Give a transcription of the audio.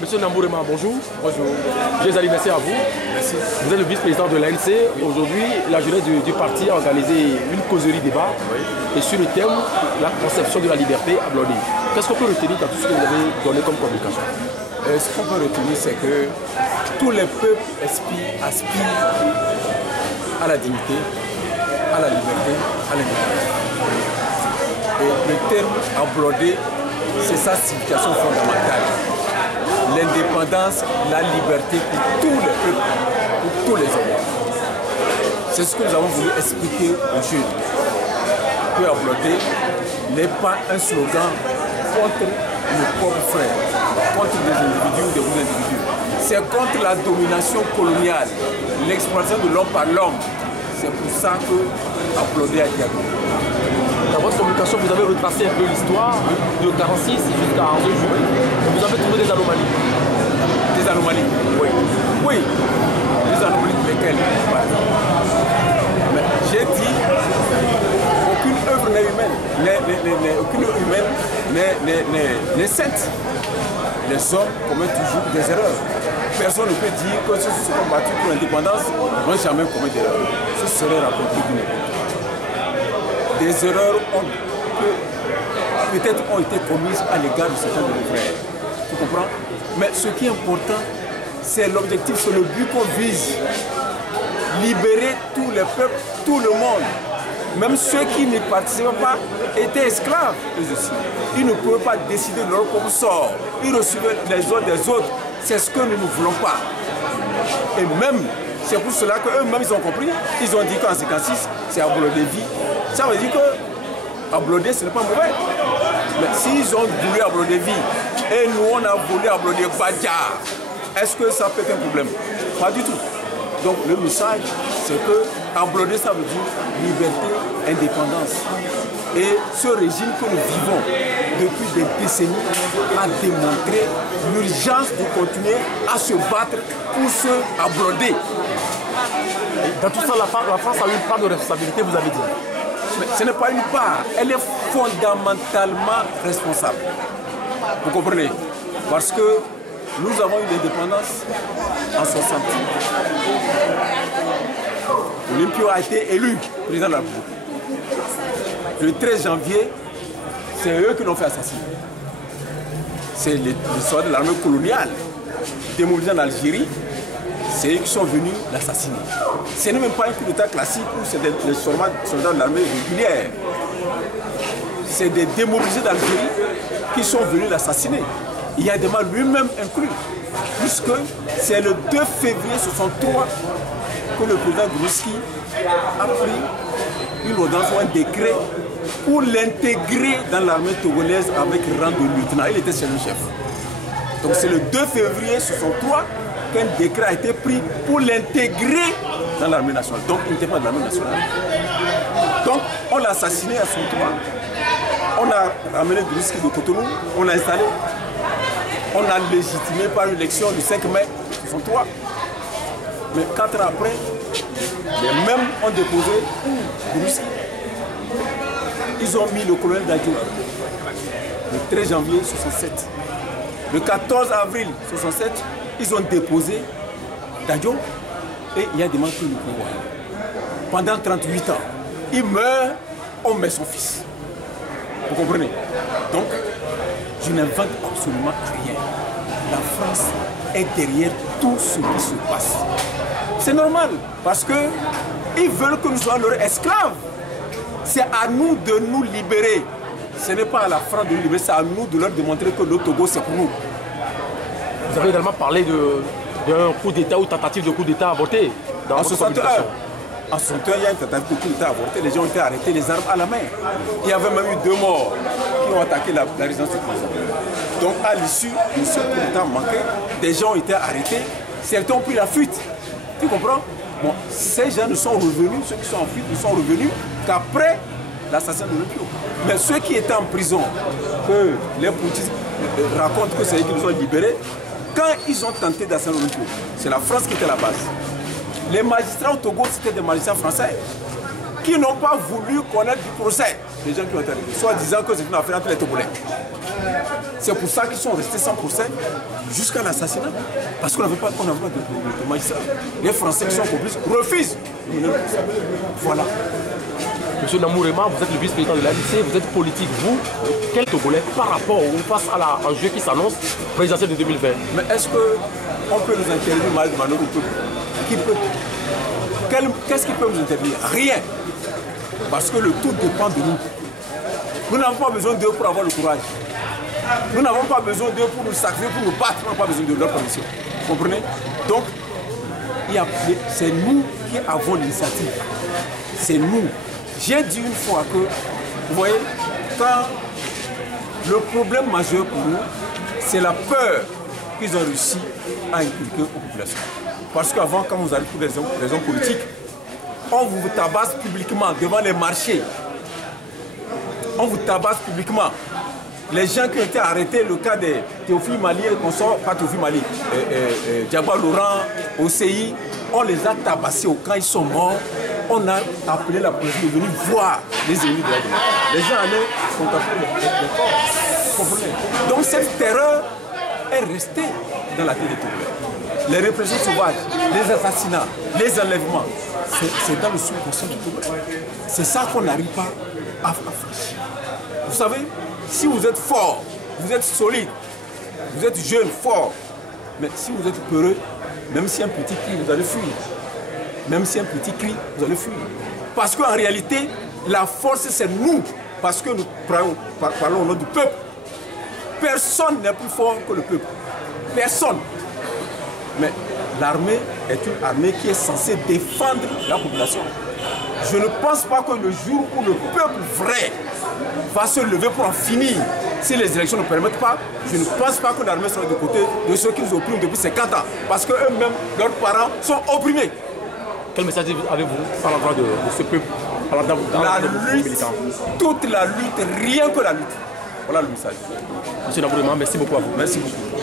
Monsieur Nambourema, bonjour. Bonjour. Joyeux anniversaire à vous. Merci. Vous êtes le vice-président de l'ANC. Aujourd'hui, la jeunesse du parti a organisé une causerie débat et sur le thème la conception de la liberté à Blondé. Qu'est-ce qu'on peut retenir dans tout ce que vous avez donné comme communication? Ce qu'on peut retenir, c'est que tous les peuples aspirent à la dignité, à la liberté, à l'indépendance. Et le terme ablodé, c'est sa signification fondamentale. L'indépendance, la liberté pour tous les peuples, pour tous les hommes. C'est ce que nous avons voulu expliquer aux jeunes. Que ablodé n'est pas un slogan contre nos propres frères, contre des individus ou des groupes d'individus. C'est contre la domination coloniale, l'exploitation de l'homme par l'homme. C'est pour ça que ablodé a été appelé. Dans votre communication, vous avez retracé un peu l'histoire de 46 jusqu'à 11 juillet. Vous avez trouvé des anomalies. Des anomalies? Oui. Oui. Des anomalies lesquelles? Mais j'ai dit aucune œuvre n'est humaine. Aucune œuvre humaine n'est sainte. Les hommes commettent toujours des erreurs. Personne ne peut dire que ceux qui se sont battus pour l'indépendance n'ont jamais commis d'erreur. Ce serait raconté d'une époque. Des erreurs peut-être ont été commises à l'égard de certains de nos frères. Tu comprends? Mais ce qui est important, c'est l'objectif, c'est le but qu'on vise. Libérer tous les peuples, tout le monde. Même ceux qui n'y participaient pas étaient esclaves, eux aussi. Ils ne pouvaient pas décider de leur propre sort. Ils recevaient les ordres des autres. C'est ce que nous ne voulons pas. Et même, c'est pour cela qu'eux-mêmes, ils ont compris. Ils ont dit qu'en 56, c'est ablodé vie. Ça veut dire que ablodé, ce n'est pas mauvais. Mais s'ils ont voulu ablodé vie, et nous, on a voulu ablodé Badja, est-ce que ça peut être un problème? Pas du tout. Donc le message, c'est que ablodé, ça veut dire liberté, indépendance. Et ce régime que nous vivons depuis des décennies a démontré l'urgence de continuer à se battre pour se abloder. Dans tout ça, la France a eu une part de responsabilité, vous avez dit. Mais ce n'est pas une part, elle est fondamentalement responsable. Vous comprenez? Parce que nous avons eu l'indépendance en 60. Olympio a été élu président de la République. Le 13 janvier, c'est eux qui l'ont fait assassiner. C'est l'histoire de l'armée coloniale démobilisée en Algérie. C'est eux qui sont venus l'assassiner. Ce n'est même pas un coup d'état classique où c'est des soldats de l'armée régulière. C'est des démobilisés d'Algérie qui sont venus l'assassiner. Il y a des morts lui-même inclus. Puisque c'est le 2 février 63 que le président Grousski a pris une ordonnance ou un décret pour l'intégrer dans l'armée togolaise avec rang de lieutenant. Il était le chef. Donc c'est le 2 février 63 qu'un décret a été pris pour l'intégrer dans l'armée nationale. Donc il n'était pas de l'armée nationale. Donc on l'a assassiné à son tour. On a ramené Grousski de Cotonou, on l'a installé. On l'a légitimé par une élection du 5 mai 63. Mais 4 ans après, les mêmes ont déposé Grousski. Ils ont mis le colonel Dadjo le 13 janvier 67. Le 14 avril 67, ils ont déposé Dadjo et il a demandé le pouvoir. Pendant 38 ans, il meurt, on met son fils. Vous comprenez? Donc, je n'invente absolument rien. La France est derrière tout ce qui se passe. C'est normal, parce qu'ils veulent que nous soyons leurs esclaves. C'est à nous de nous libérer. Ce n'est pas à la France de nous libérer, c'est à nous de leur démontrer que le Togo, c'est pour nous. Vous avez également parlé d'un coup d'État ou tentative de coup d'État avorté dans en votre 61. communication. En 61, il y a une tentative de coup d'État avorté. Les gens ont été arrêtés, les armes à la main. Il y avait même eu 2 morts qui ont attaqué la résidence du président. Donc à l'issue de ce coup d'État manqué, des gens ont été arrêtés. Certains ont pris la fuite. Tu comprends? Bon, ces gens ne sont revenus, ceux qui sont en fuite ne sont revenus qu'après l'assassinat de l'Olympio. Mais ceux qui étaient en prison, que les politistes racontent que c'est eux qui nous ont libérés, quand ils ont tenté d'assassiner l'Olympio, c'est la France qui était à la base. Les magistrats au Togo, c'était des magistrats français qui n'ont pas voulu connaître du procès. Les gens qui ont été arrêtés, soit disant que c'est une affaire entre les Togolais. C'est pour ça qu'ils sont restés sans procès jusqu'à l'assassinat. Parce qu'on n'avait pas, de magistrat. Les Français qui sont complices refusent. Voilà. Monsieur Namourema, vous êtes le vice-président de l'ANC, vous êtes politique. Vous, quel Togolais par rapport face à l'enjeu qui s'annonce présidentiel de 2020? Mais est-ce qu'on peut nous interdire mal de manœuvre au peuple? Qui peut? Qu'est-ce qui peut nous interdire? Rien. Parce que le tout dépend de nous. Nous n'avons pas besoin d'eux pour avoir le courage. Nous n'avons pas besoin d'eux pour nous sacrifier, pour nous battre. Nous n'avons pas besoin de leur permission. Vous comprenez? Donc, c'est nous qui avons l'initiative. C'est nous. J'ai dit une fois que, vous voyez, quand le problème majeur pour nous, c'est la peur qu'ils ont réussi à inculquer aux populations. Parce qu'avant, quand vous allez pour des raisons politiques, on vous tabasse publiquement devant les marchés. On vous tabasse publiquement. Les gens qui ont été arrêtés, le cas de Théophile Mali et consorts, pas Théophile Mali, Diaba Laurent, OCI, on les a tabassés au camp, ils sont morts. On a appelé la police de venir voir les ennemis de la démocratie. Les gens allaient contempler les corps. Comprenez? Donc cette terreur est restée dans la tête des Togolais. Les répressions sauvages, les assassinats, les enlèvements, c'est dans le subconscient du Togolais. C'est ça qu'on n'arrive pas à franchir. Vous savez, si vous êtes fort, vous êtes solide, vous êtes jeune, fort, mais si vous êtes peureux, même si un petit cri, vous allez fuir. Même si un petit cri, vous allez fuir. Parce qu'en réalité, la force, c'est nous. Parce que nous parlons au nom du peuple. Personne n'est plus fort que le peuple. Personne. Mais l'armée est une armée qui est censée défendre la population. Je ne pense pas que le jour où le peuple vrai va se lever pour en finir, si les élections ne permettent pas, je ne pense pas que l'armée sera de côté de ceux qui nous oppriment depuis 50 ans. Parce qu'eux-mêmes, leurs parents, sont opprimés. Quel message avez-vous à l'endroit de ce peuple, à l'endroit de lutte, toute la lutte, rien que la lutte. Voilà le message. Monsieur Nabourema, merci beaucoup à vous. Merci beaucoup.